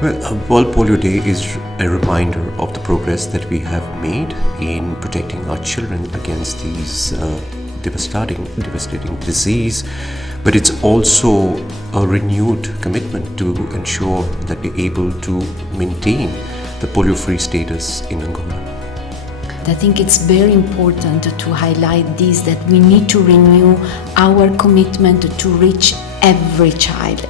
Well, World Polio Day is a reminder of the progress that we have made in protecting our children against these devastating disease, but it's also a renewed commitment to ensure that we're able to maintain the polio-free status in Angola. I think it's very important to highlight this, that we need to renew our commitment to reach every child,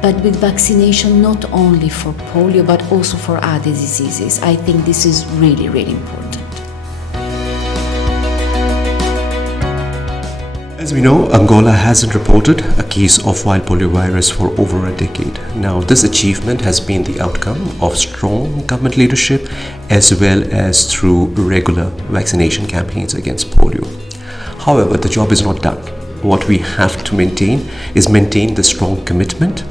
but with vaccination not only for polio but also for other diseases. I think this is really, really important. As we know, Angola hasn't reported a case of wild polio virus for over a decade. Now, this achievement has been the outcome of strong government leadership as well as through regular vaccination campaigns against polio. However, the job is not done. What we have to maintain is the strong commitment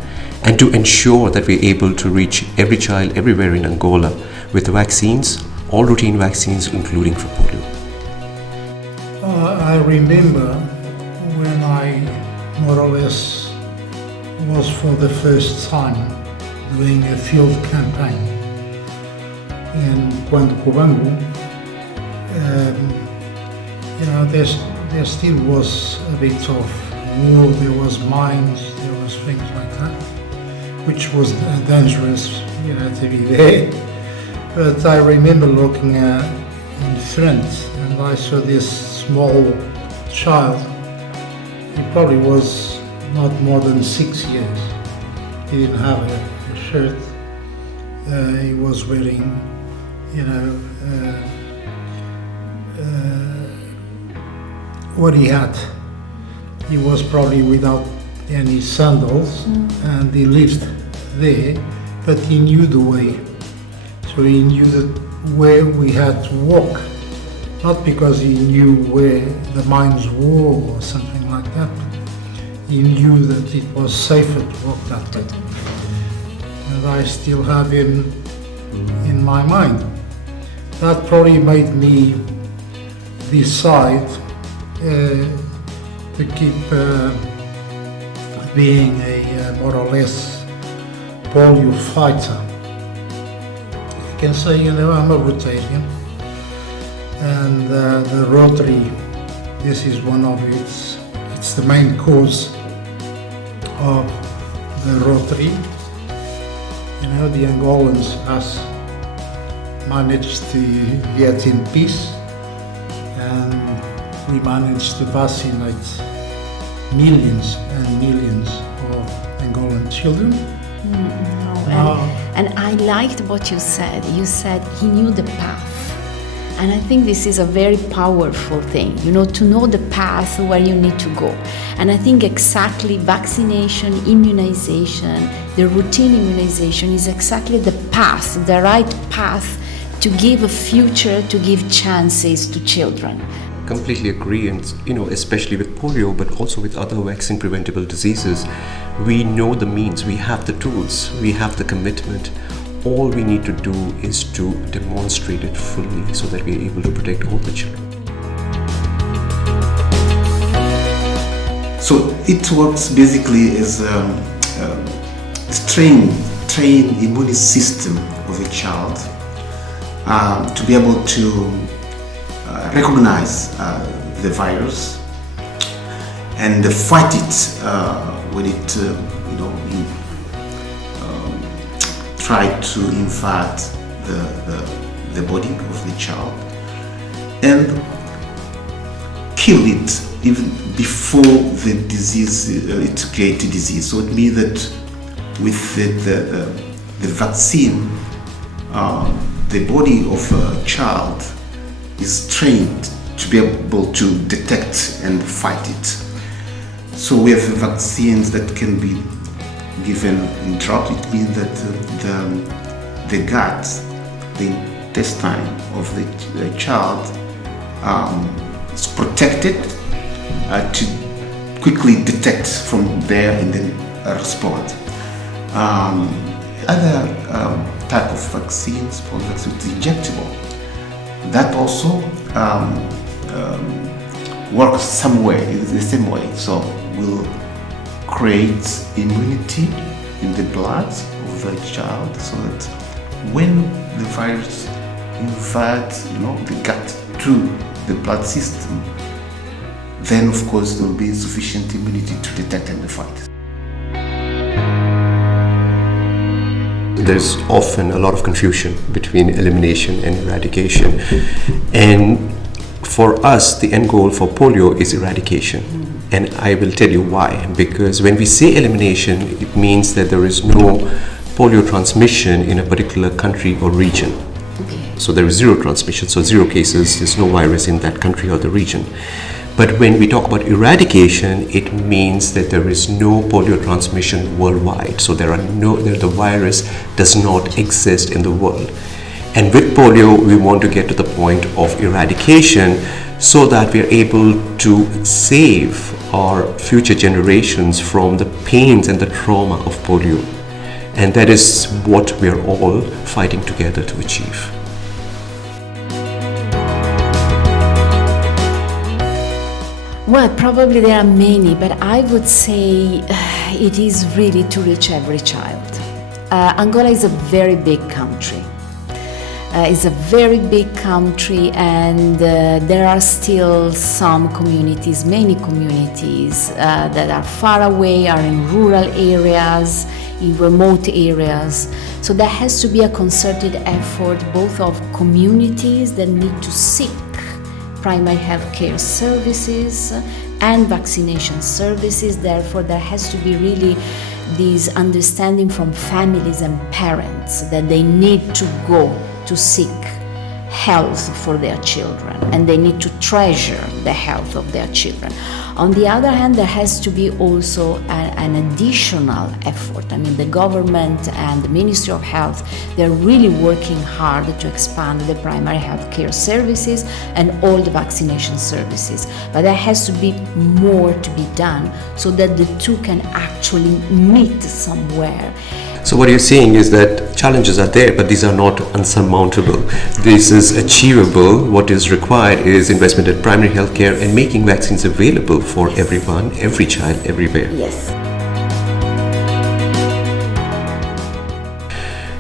and to ensure that we're able to reach every child everywhere in Angola with vaccines, all routine vaccines, including for polio. I remember when I more or less was for the first time doing a field campaign in Cubango. There still was a bit of war, there was mines, there was things like that, which was dangerous, to be there. But I remember looking in front and I saw this small child. He probably was not more than 6 years. He didn't have a shirt. He was wearing, what he had. He was probably without any sandals, and he lived there, but he knew the way. So he knew where we had to walk, not because he knew where the mines were or something like that, but he knew that it was safer to walk that way. And I still have him in my mind. That probably made me decide to keep being a more or less polio fighter. You can say, I'm a Rotarian, and the Rotary, this is one of it's the main cause of the Rotary. The Angolans has managed to get in peace, and we managed to vaccinate millions and millions of Angolan children. And I liked what you said. You said he knew the path. And I think this is a very powerful thing, to know the path where you need to go. And I think exactly vaccination, immunization, the routine immunization is exactly the path, the right path to give a future, to give chances to children. Completely agree, and especially with polio, but also with other vaccine preventable diseases, we know the means, we have the tools, we have the commitment. All we need to do is to demonstrate it fully so that we are able to protect all the children. So it works basically as a train immune system of a child to be able to recognize the virus and fight it when it you try to infect the body of the child and kill it even before the disease it creates disease. So it means that with the vaccine, the body of a child is trained to be able to detect and fight it. So we have vaccines that can be given in drought. It means that the gut, the intestine of the child is protected to quickly detect from there and then respond. Other type of vaccines, polio vaccine, is injectable. That also works some way, the same way. So will create immunity in the blood of the child, so that when the virus invades, the gut to the blood system, then of course there will be sufficient immunity to detect and fight. There's often a lot of confusion between elimination and eradication, and for us the end goal for polio is eradication. And I will tell you why. Because when we say elimination, it means that there is no polio transmission in a particular country or region. Okay. So there is zero transmission, so 0 cases, there's no virus in that country or the region. But when we talk about eradication, it means that there is no polio transmission worldwide. So the virus does not exist in the world. And with polio, we want to get to the point of eradication so that we are able to save our future generations from the pains and the trauma of polio. And that is what we are all fighting together to achieve. Well, probably there are many, but I would say it is really to reach every child. Angola is a very big country. It's a very big country, and there are still some communities, many communities that are far away, are in rural areas, in remote areas. So there has to be a concerted effort both of communities that need to seek primary health care services and vaccination services. Therefore, there has to be really this understanding from families and parents that they need to go to seek health for their children, and they need to treasure the health of their children. On the other hand, there has to be also an additional effort. I mean, the government and the Ministry of Health, they're really working hard to expand the primary health care services and all the vaccination services. But there has to be more to be done so that the two can actually meet somewhere. So what you're saying is that challenges are there, but these are not unsurmountable. This is achievable. What is required is investment in primary health care and making vaccines available for everyone, every child, everywhere. Yes.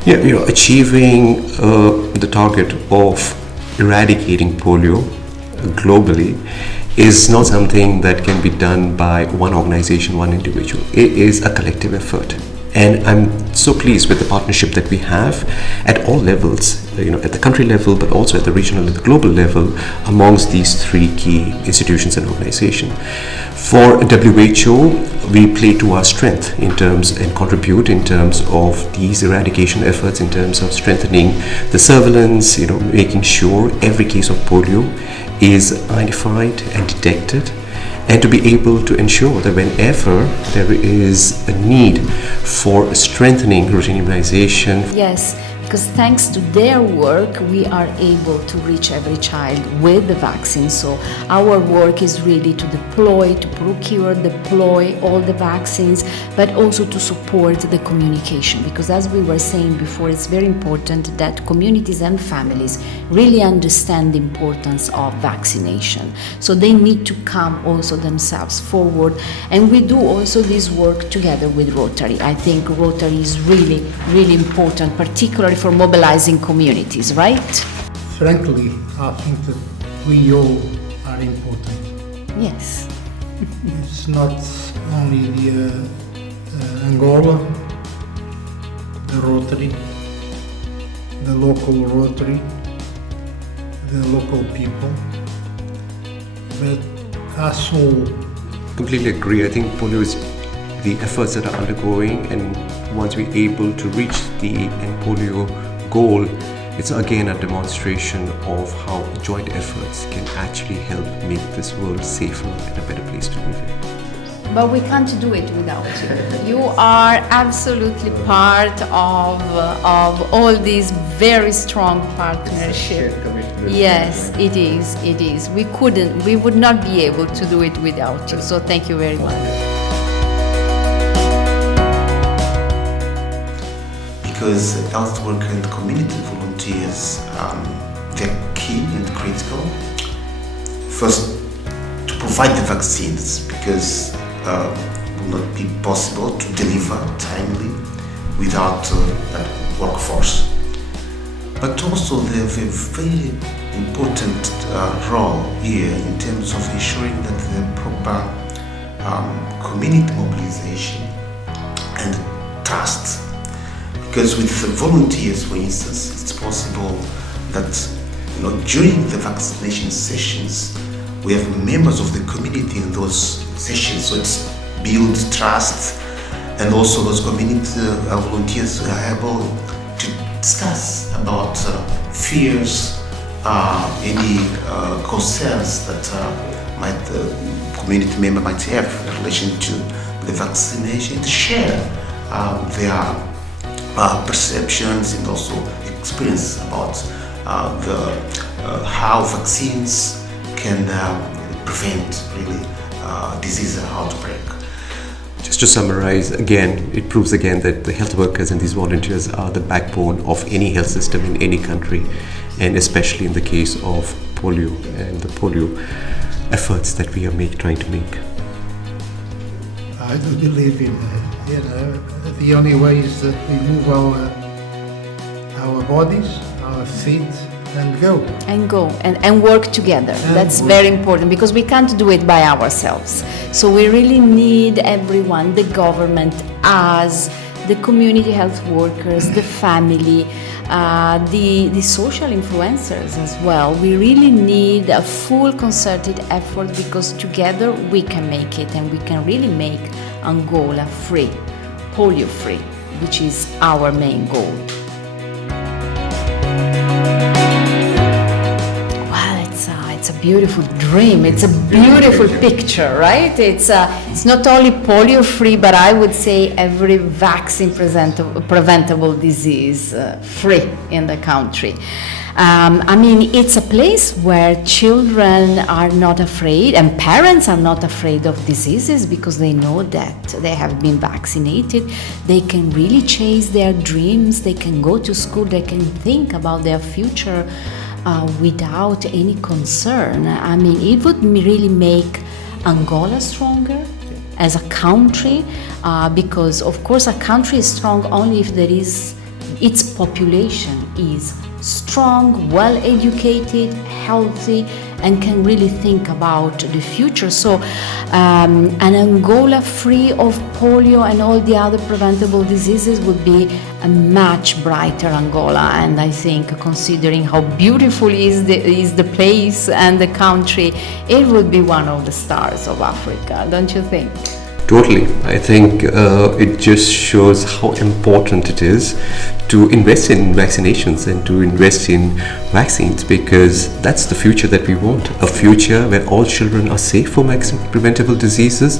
Yeah, achieving the target of eradicating polio globally is not something that can be done by one organization, one individual. It is a collective effort. And I'm so pleased with the partnership that we have at all levels, at the country level, but also at the regional and the global level amongst these 3 key institutions and organizations. For WHO, we play to our strength in terms and contribute in terms of these eradication efforts, in terms of strengthening the surveillance, making sure every case of polio is identified and detected, and to be able to ensure that whenever there is a need for strengthening routine immunization. Yes, because thanks to their work, we are able to reach every child with the vaccine. So our work is really to deploy, to procure, deploy all the vaccines, but also to support the communication. Because as we were saying before, it's very important that communities and families really understand the importance of vaccination. So they need to come also themselves forward. And we do also this work together with Rotary. I think Rotary is really, really important, particularly for mobilizing communities, right? Frankly, I think that we all are important. Yes. It's not only the Angola, the Rotary, the local Rotary, the local people, but us all. Completely agree. I think polio is the efforts that are undergoing, and once we're able to reach the end polio goal, it's again a demonstration of how joint efforts can actually help make this world safer and a better place to live in. But we can't do it without you. You are absolutely part of all these very strong partnership. Yes, it is. It is. We would not be able to do it without you. So thank you very much. Because health workers and community volunteers, they're key and critical. First, to provide the vaccines, because will not be possible to deliver timely without that workforce. But also they have a very important role here in terms of ensuring that the proper community mobilization and trust. Because with the volunteers, for instance, it's possible that during the vaccination sessions, we have members of the community in those sessions, so it's build trust, and also those community volunteers are able to discuss about fears, any concerns that community member might have in relation to the vaccination, to share their perceptions and also experience about how vaccines can prevent really disease outbreak. Just to summarize again, it proves again that the health workers and these volunteers are the backbone of any health system in any country, and especially in the case of polio and the polio efforts that we are trying to make. I do believe in the only way is that we move our bodies, our feet, and go. And work together. That's very important, because we can't do it by ourselves. So we really need everyone, the government, us, the community health workers, the family, the social influencers as well. We really need a full concerted effort, because together we can make it, and we can really make Angola free, polio free, which is our main goal. It's a beautiful dream. It's a beautiful picture, right? It's not only polio free, but I would say every vaccine preventable disease free in the country. It's a place where children are not afraid, and parents are not afraid of diseases, because they know that they have been vaccinated. They can really chase their dreams. They can go to school. They can think about their future without any concern. It would really make Angola stronger as a country, because of course a country is strong only if its population is strong, well educated, healthy, and can really think about the future. So an Angola free of polio and all the other preventable diseases would be a much brighter Angola. And I think, considering how beautiful is the place and the country, it would be one of the stars of Africa, don't you think? Totally. I think it just shows how important it is to invest in vaccinations and to invest in vaccines, because that's the future that we want. A future where all children are safe from preventable diseases,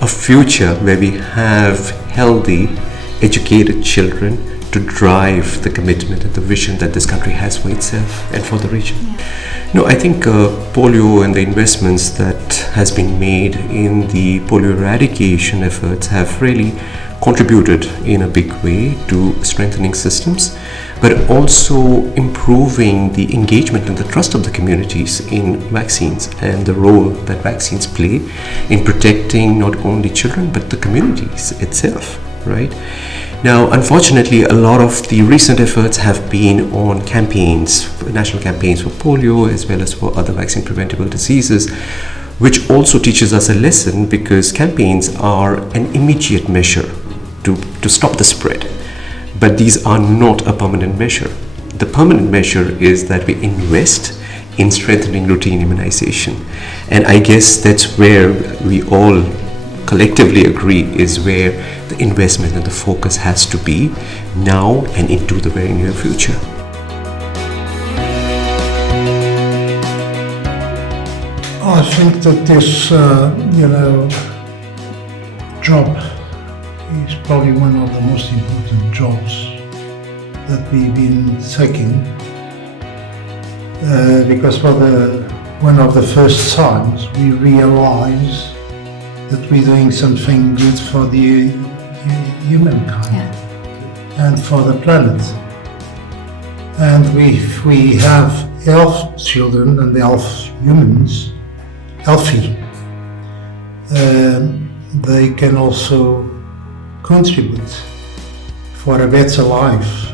a future where we have healthy, educated children to drive the commitment and the vision that this country has for itself and for the region. No, I think polio and the investments that has been made in the polio eradication efforts have really contributed in a big way to strengthening systems, but also improving the engagement and the trust of the communities in vaccines and the role that vaccines play in protecting not only children but the communities itself, right? Now, unfortunately, a lot of the recent efforts have been on campaigns, national campaigns for polio as well as for other vaccine preventable diseases, which also teaches us a lesson, because campaigns are an immediate measure to stop the spread. But these are not a permanent measure. The permanent measure is that we invest in strengthening routine immunization. And I guess that's where we all collectively agree is where the investment and the focus has to be now and into the very near future. I think that this, job is probably one of the most important jobs that we've been taking, because for one of the first times we realize that we're doing something good for the humankind and for the planet. And if we have health children and health humans healthy, they can also contribute for a better life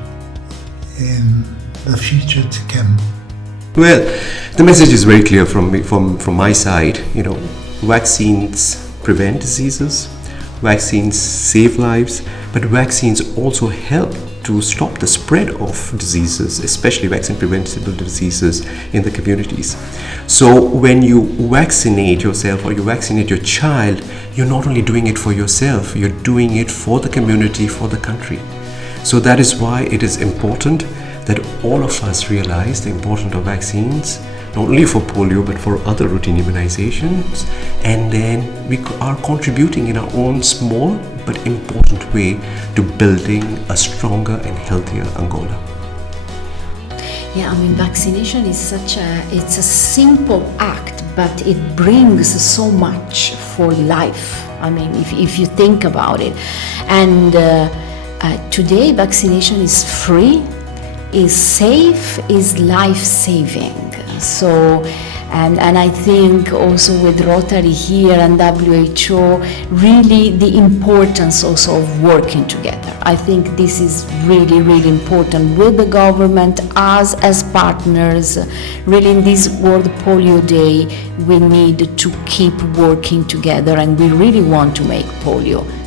in the future to come. Well, the message is very clear from my side. Vaccines prevent diseases, vaccines save lives, but vaccines also help to stop the spread of diseases, especially vaccine preventable diseases in the communities. So when you vaccinate yourself or you vaccinate your child, you're not only doing it for yourself, you're doing it for the community, for the country. So that is why it is important that all of us realize the importance of vaccines, not only for polio but for other routine immunizations, and then we are contributing in our own small but important way to building a stronger and healthier Angola. Yeah, vaccination is it's a simple act, but it brings so much for life. If you think about it. And today vaccination is free, is safe, is life-saving. So, and I think also with Rotary here and WHO, really the importance also of working together. I think this is really, really important with the government, us as partners. Really in this World Polio Day, we need to keep working together, and we really want to make polio